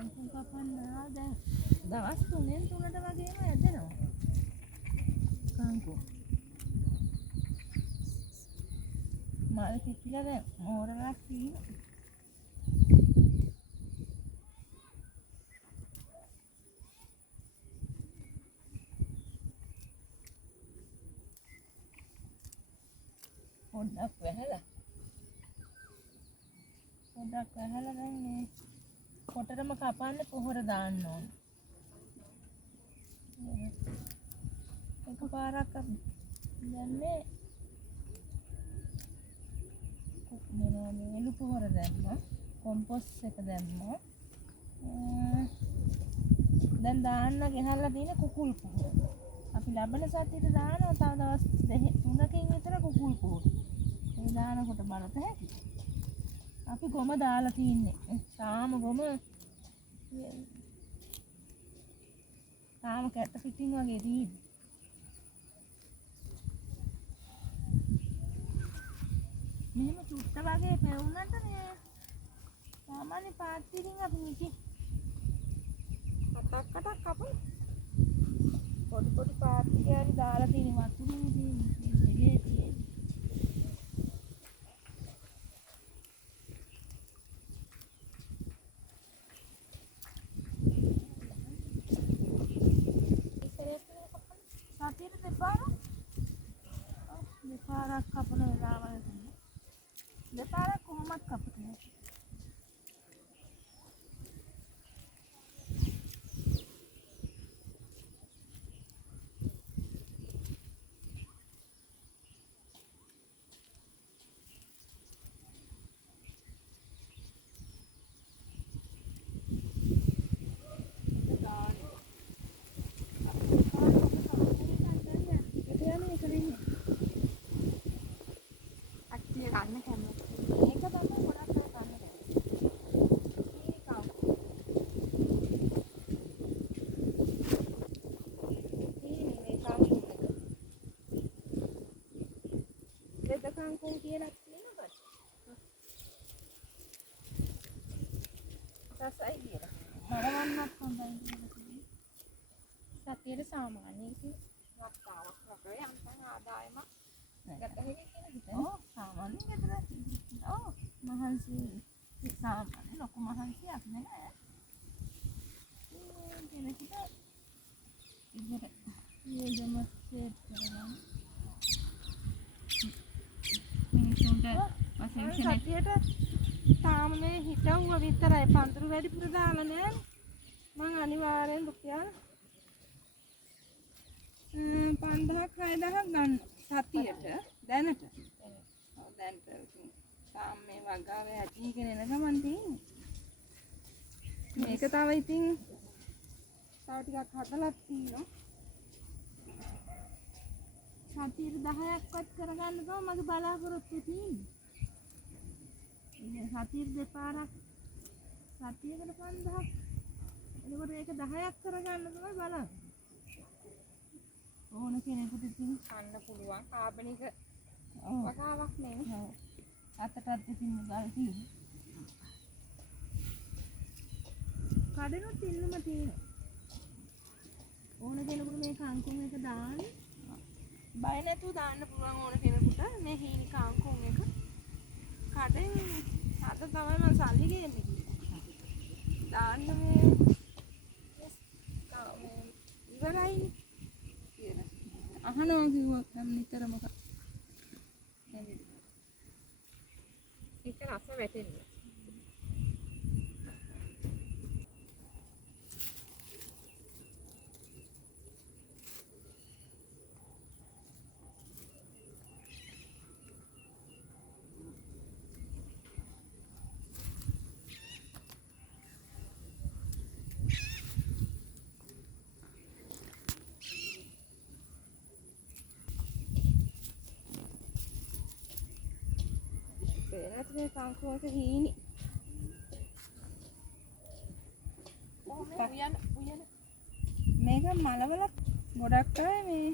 කම්පුන් කපන්නා දැන් දවස් 3න් 3ට වගේම ඇදෙනවා. කම්පු. මල් පිපිලා දැන් මෝරලා තියෙනවා. පොඩ්ඩක් වැහලා දැන් මේ කොටරම කපන්න පොහොර දාන්න ඕන. එකපාරක් දැම්මේ මොනවද එළු පොහොර දැම්මා, කොම්පොස් එක දැම්මා. දැන් දාන්න ගෙනල්ලා තියෙන කුකුල් පොහොර. අපි ලබන සතියට දානවා තව දවස් 3කින් විතර කුකුල් පොහොර. ඒ දානකොට බලත හැකි. අපි ගොම දාලා තින්නේ. තාම ගොම තාම කැට පිටින් වගේ තියෙන්නේ. මෙහෙම චුට්ට වගේ පෙවුනට මේ සාමාන්‍ය පාත්තිරින් අපි මිටි 7ක් 8ක් කපමු. පොඩි පොඩි පාත්ති කෑලි දාලා තියෙන වතුරින් තියෙන්නේ. සතියට දෙපාරක් කපන වෙලාවල් තියෙනවා. දෙපාරක් කොහොමත් කපනවා. කංකුම් කියලා තියෙනවා. රසයි කියලා. මරවන්නත් හොඳයි කියලා. සතියේ සාමාන්‍ය වත්තාවක් වගේ අන්තන් ආදායමක් ගත හැකි කියලා හිතනවා. ඔව් සාමාන්‍ය ගෙදර. ඔව් මහන්සි සාමාන්‍ය ලොකු මහන්සියක් නෑ. කෙනෙකුට ඉතින් යෝජම සෙට් කරගන්න. සතියට තාම මේ හිටවුව විතරයි පන්තුරු වැඩිපුර දාලා නෑ. මං අනිවාර්යෙන් රුපියල් 5000ක් 6000ක් ගන්න සතියට දැනට. ඔව් දැනට තාම මේ වගාවේ ඇටිගෙන එන ගමන් තියෙන්නේ. මේක තව ඉතින් තව ටිකක් හදලා තියෙනවා. සතියට 10ක්වත් කරගන්න ගම මගේ බලාපොරොත්තු තියෙන්නේ. සතියට දෙපාරක් සතියකට 5000ක්. එතකොට ඒක 10ක් කරගන්න තමයි බලන්න. ඕන කෙනෙකුට ඉතින් ගන්න පුළුවන් කාබනික වගාවක් නෙමෙයි. අතටත් ඉතින් මුදල් තියෙනවා. කඩනොත් ඉන්නම තියෙනවා. ඕන කෙනෙකුට මේ කංකුම් එක දාන්න බය නැතුව දාන්න පුළුවන් ඕන කෙනෙකුට මේ හීනි කංකුම් එක. කඩෙන් අද තමයි මම සල්ලි ගේන්නේ. දාන්න මේ ඉවරයි කියලා. අහනවා කිව්වා නම් නිතරම ඒක රස වැටෙන්නේ. මේ කංකුමක හීනි. උයන මේක මලවල ගොඩක් අය මේ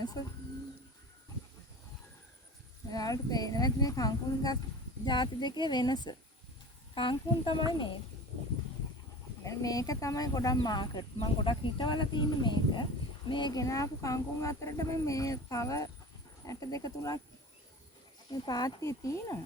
වෙනස. එයාලට පේනවා මේ කංකුන් ගස් ಜಾති දෙකේ වෙනස. කංකුන් තමයි මේක. මේක තමයි ගොඩක් මාකට්. මම ගොඩක් හිතවල තියෙන්නේ මේක. මේ ගෙනාපු කංකුන් අතරට මේ තව 62 තුනක් මේ පාත්තියේ තියෙනවා.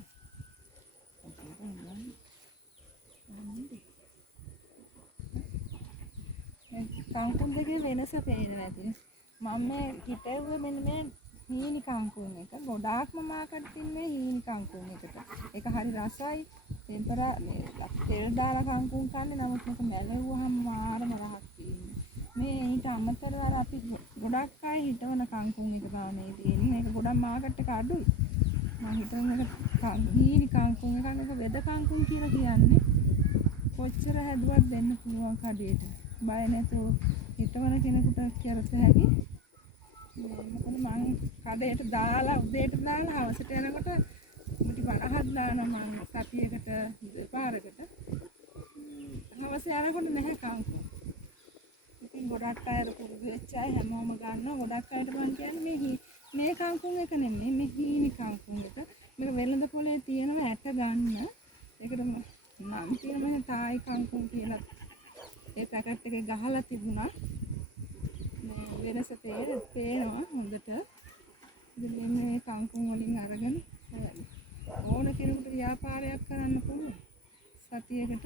කංකුන් දෙකේ වෙනස පේනවා ඇති. මම මේ හිතුවේ මෙන්න මේ හීනි කංකුන් එක. ගොඩාක්ම මාකට් තින්නේ හීනි කංකුන් එකට. ඒක හරි රසයි. තෙම්පරා මේ තෙල් දාලා කංකුන් කන්නේ නමුත් මේක මැලෙව්වහම මාරම රහක් තියෙනවා. මේ ඊට අමතරව අපි ගොඩක් අය හිතවන කංකුන් එක තමයි තියෙන්නේ. මේක ගොඩක් මාකට් එක අඩුයි. මම හිතන එක හීනි කංකුන් එකක් එක වෙද කංකුන් කියලා කියන්නේ. කොච්චර හැදුවත් දෙන්න පුළුවන් කඩේට. බය නැතුව හිතවන කෙනෙකුට කරත හැකි. මොකද මම කඩේට දාලා උදේට දාලා හවසට යනකොට මුටි 50ක් දානවා මම සතියකට දෙපාරකට. හවස යනකොට නැහැ කංකුන්. ඉතින් ගොඩක් අය පුරුදු වෙච්ච අය හැමෝම ගන්නවා. ගොඩක් අයට මම කියන්නේ මේ කංකුන් එක නෙමෙයි මේ හීනි කංකුන් එක. මේක වෙළඳ පොලේ තියෙනවා ඇට ගන්න. ඒකට නම් තියෙනවා තායි කංකුන් කියලා. ඒ පැකට් එකේ ගහලා තිබුණා. මේ වෙනස පේනවා හොඳට. ඉතින් මේ කංකුන් වලින් අරගෙන ඕන කෙනෙකුට ව්‍යාපාරයක් කරන්න පුළුවන්. සතියකට